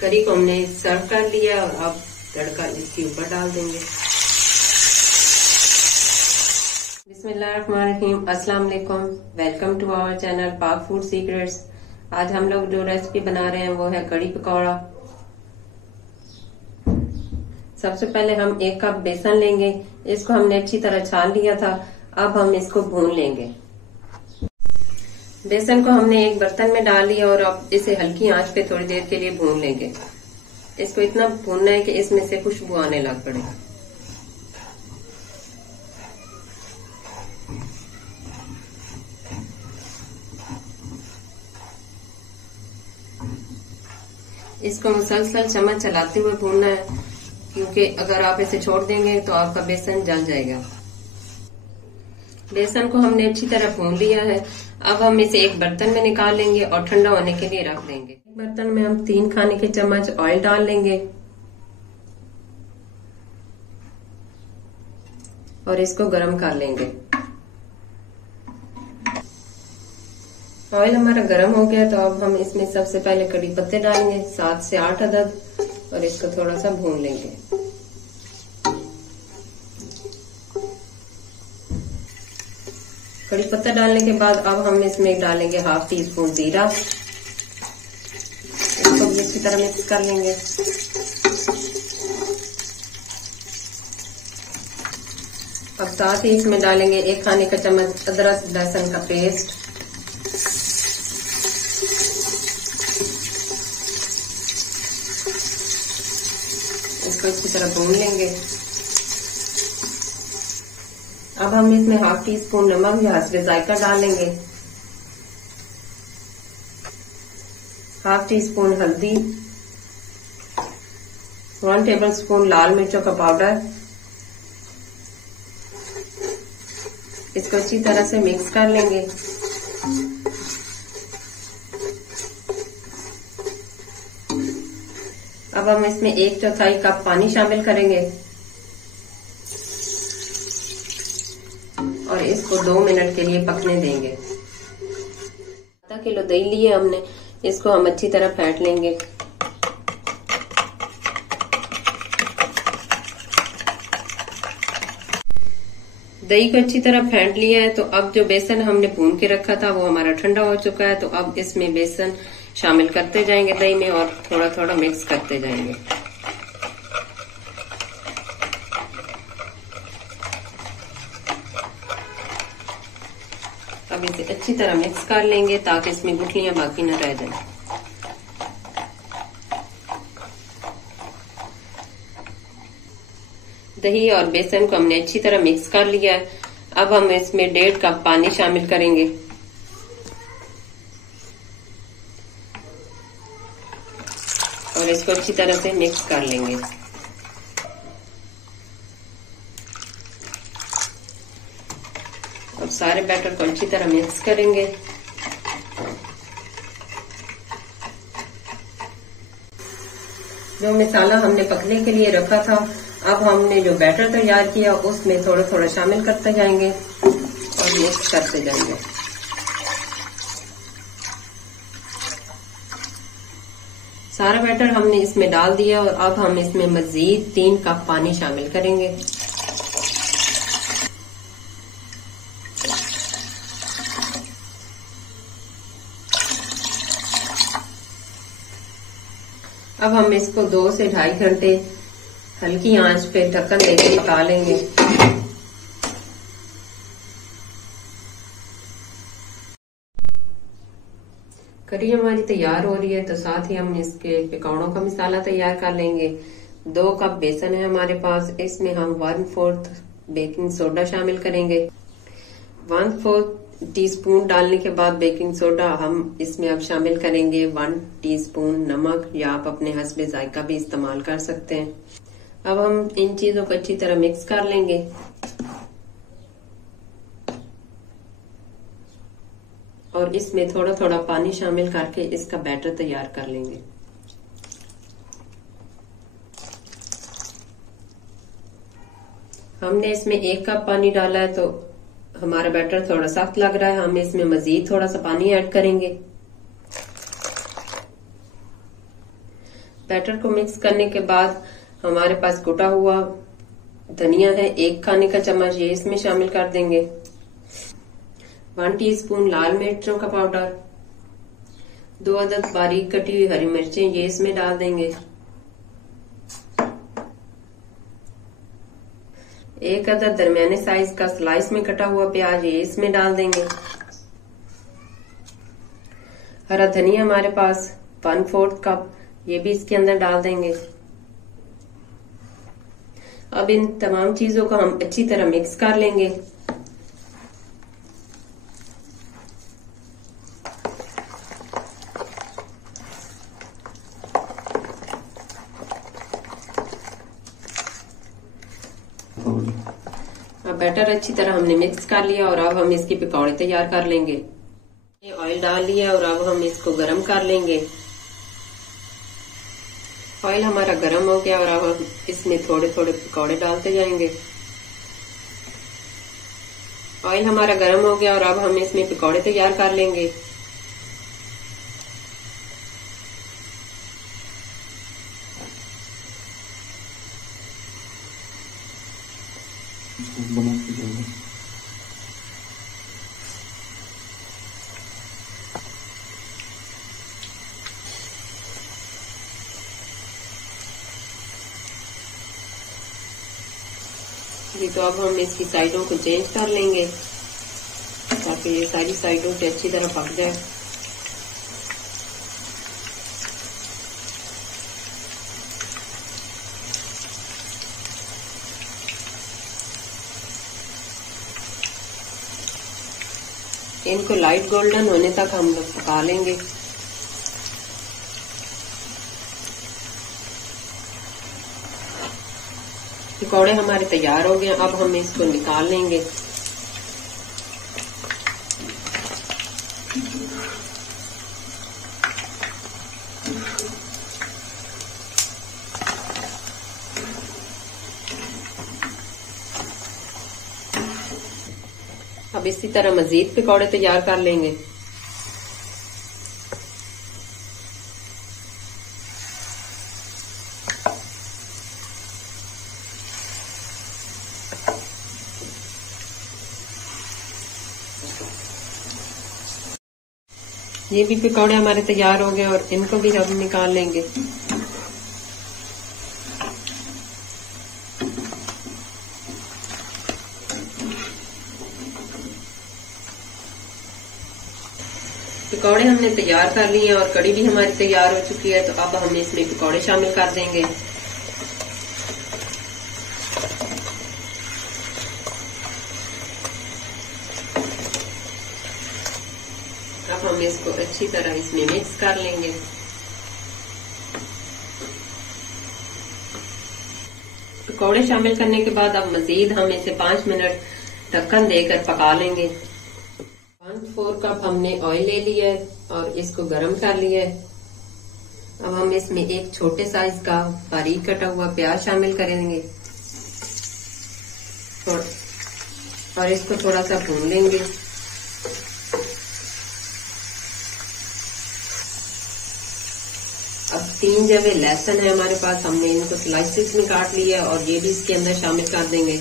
करी को हमने सर्व कर लिया और अब तड़का इसके ऊपर डाल देंगे। बिस्मिल्लाहिर्रहमानिर्रहीम, अस्सलाम वालेकुम, वेलकम टू आवर चैनल पाक फूड सीक्रेट्स। आज हम लोग जो रेसिपी बना रहे हैं वो है कड़ी पकौड़ा। सबसे पहले हम 1 कप बेसन लेंगे, इसको हमने अच्छी तरह छान लिया था। अब हम इसको भून लेंगे। बेसन को हमने एक बर्तन में डाल लिया और अब इसे हल्की आंच पे थोड़ी देर के लिए भून लेंगे। इसको इतना भूनना है कि इसमें से खुशबू आने लग पड़े। इसको मुसलसल चम्मच चलाते हुए भूनना है, क्योंकि अगर आप इसे छोड़ देंगे तो आपका बेसन जल जाएगा। बेसन को हमने अच्छी तरह भून लिया है। अब हम इसे एक बर्तन में निकाल लेंगे और ठंडा होने के लिए रख देंगे। बर्तन में हम 3 खाने के चम्मच ऑयल डाल लेंगे और इसको गरम कर लेंगे। ऑयल हमारा गरम हो गया तो अब हम इसमें सबसे पहले कड़ी पत्ते डालेंगे, 7 से 8 अदद, और इसको थोड़ा सा भून लेंगे। कड़ी पत्ता डालने के बाद अब हम इसमें डालेंगे 1/2 टीस्पून जीरा। इसको भी अच्छी तरह मिक्स कर लेंगे। अब साथ ही इसमें डालेंगे 1 खाने का चम्मच अदरक लहसुन का पेस्ट। इसको अच्छी तरह भून लेंगे। अब हम इसमें 1/2 टीस्पून नमक या हस्बे जायका डालेंगे, 1/2 टीस्पून हल्दी, 1 टेबलस्पून लाल मिर्चों का पाउडर। इसको अच्छी तरह से मिक्स कर लेंगे। अब हम इसमें 1/4 कप पानी शामिल करेंगे और इसको 2 मिनट के लिए पकने देंगे। आधा किलो दही लिए हमने, इसको हम अच्छी तरह फेंट लेंगे। दही को अच्छी तरह फेंट लिया है तो अब जो बेसन हमने भून के रखा था वो हमारा ठंडा हो चुका है। तो अब इसमें बेसन शामिल करते जाएंगे दही में और थोड़ा थोड़ा मिक्स करते जाएंगे। अब इसे अच्छी तरह मिक्स कर लेंगे ताकि इसमें गुठलियां बाकी न रह जाएं। दही और बेसन को हमने अच्छी तरह मिक्स कर लिया है। अब हम इसमें 1.5 कप पानी शामिल करेंगे और इसको अच्छी तरह से मिक्स कर लेंगे। अब सारे बैटर को अच्छी तरह मिक्स करेंगे। जो मसाला हमने पकने के लिए रखा था, अब हमने जो बैटर तैयार किया उसमें थोड़ा थोड़ा शामिल करते जाएंगे और मिक्स करते जाएंगे। सारा बैटर हमने इसमें डाल दिया और अब हम इसमें मजीद 3 कप पानी शामिल करेंगे। अब हम इसको 2 से 2.5 घंटे हल्की आंच पे ढक्कन देके पका लेंगे। करी हमारी तैयार हो रही है तो साथ ही हम इसके पकौड़ों का मसाला तैयार कर लेंगे। 2 कप बेसन है हमारे पास, इसमें हम 1/4 बेकिंग सोडा शामिल करेंगे। 1/4 टीस्पून डालने के बाद बेकिंग सोडा हम इसमें अब शामिल करेंगे 1 टीस्पून नमक, या आप अपने हस्बे जायका भी इस्तेमाल कर सकते हैं। अब हम इन चीजों को अच्छी तरह मिक्स कर लेंगे और इसमें थोड़ा थोड़ा पानी शामिल करके इसका बैटर तैयार कर लेंगे। हमने इसमें 1 कप पानी डाला है तो हमारा बैटर थोड़ा सख्त लग रहा है, हम इसमें मजीद थोड़ा सा पानी ऐड करेंगे। बैटर को मिक्स करने के बाद हमारे पास कुटा हुआ धनिया है 1 खाने का चम्मच, ये इसमें शामिल कर देंगे। 1 टीस्पून लाल मिर्चों का पाउडर, 2 अदद बारीक कटी हुई हरी मिर्चें, ये इसमें डाल देंगे। 1 अदद दरमियाने साइज का स्लाइस में कटा हुआ प्याज, ये इसमें डाल देंगे। हरा धनिया हमारे पास 1/4 कप, ये भी इसके अंदर डाल देंगे। अब इन तमाम चीजों को हम अच्छी तरह मिक्स कर लेंगे। अब बैटर अच्छी तरह हमने मिक्स कर लिया और अब हम इसके पकौड़े तैयार कर लेंगे। ऑयल डाल लिया और अब हम इसको गरम कर लेंगे। ऑयल हमारा गरम हो गया और अब हम इसमें थोड़े थोड़े पकौड़े डालते जाएंगे। ऑयल हमारा गरम हो गया और अब हम इसमें पकौड़े तैयार कर लेंगे। जी तो अब हम इसकी साइडों को चेंज कर लेंगे ताकि ये सारी साइडों से अच्छी तरह पक जाए। इनको लाइट गोल्डन होने तक हम पका लेंगे। पकौड़े हमारे तैयार हो गए, अब हम इसको निकाल लेंगे। अब इसी तरह मजीद पकौड़े तैयार कर लेंगे। ये भी पकौड़े हमारे तैयार हो गए और इनको भी हम निकाल लेंगे। पकौड़े हमने तैयार कर लिए और कड़ी भी हमारी तैयार हो चुकी है, तो अब हम इसमें पकौड़े शामिल कर देंगे। अब हम इसको अच्छी तरह इसमें मिक्स कर लेंगे। पकौड़े शामिल करने के बाद अब मजीद हम इसे 5 मिनट ढक्कन देकर पका लेंगे। 1/4 कप हमने ऑयल ले लिया है और इसको गरम कर लिया है। अब हम इसमें एक छोटे साइज का बारीक कटा हुआ प्याज शामिल करेंगे और इसको थोड़ा सा भून लेंगे। अब 3 जवे लहसुन है हमारे पास, हमने इनको स्लाइसेस में काट लिया और ये भी इसके अंदर शामिल कर देंगे।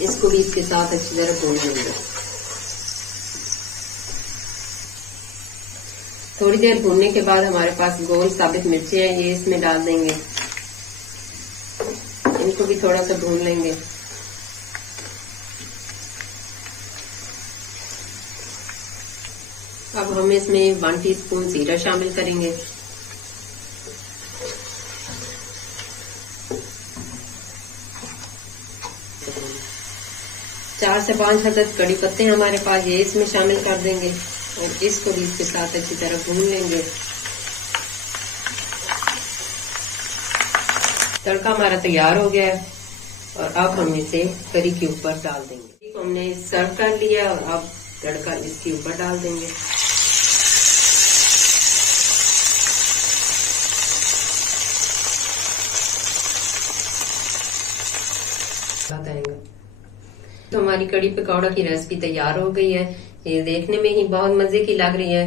इसको भी इसके साथ अच्छी तरह भून लेंगे। थोड़ी देर भूनने के बाद हमारे पास गोल साबित मिर्ची है, ये इसमें डाल देंगे। इनको भी थोड़ा सा भून लेंगे। अब हम इसमें 1 टीस्पून जीरा शामिल करेंगे। चार से 5 अदद कड़ी पत्ते हमारे पास, ये इसमें शामिल कर देंगे और इसको भी इसके साथ अच्छी तरह भून लेंगे। तड़का हमारा तैयार हो गया है और अब हम इसे करी के ऊपर डाल देंगे। हमने सर्व कर लिया और अब तड़का इसके ऊपर डाल देंगे। तो हमारी कड़ी पकौड़ा की रेसिपी तैयार हो गई है। ये देखने में ही बहुत मजे की लग रही है।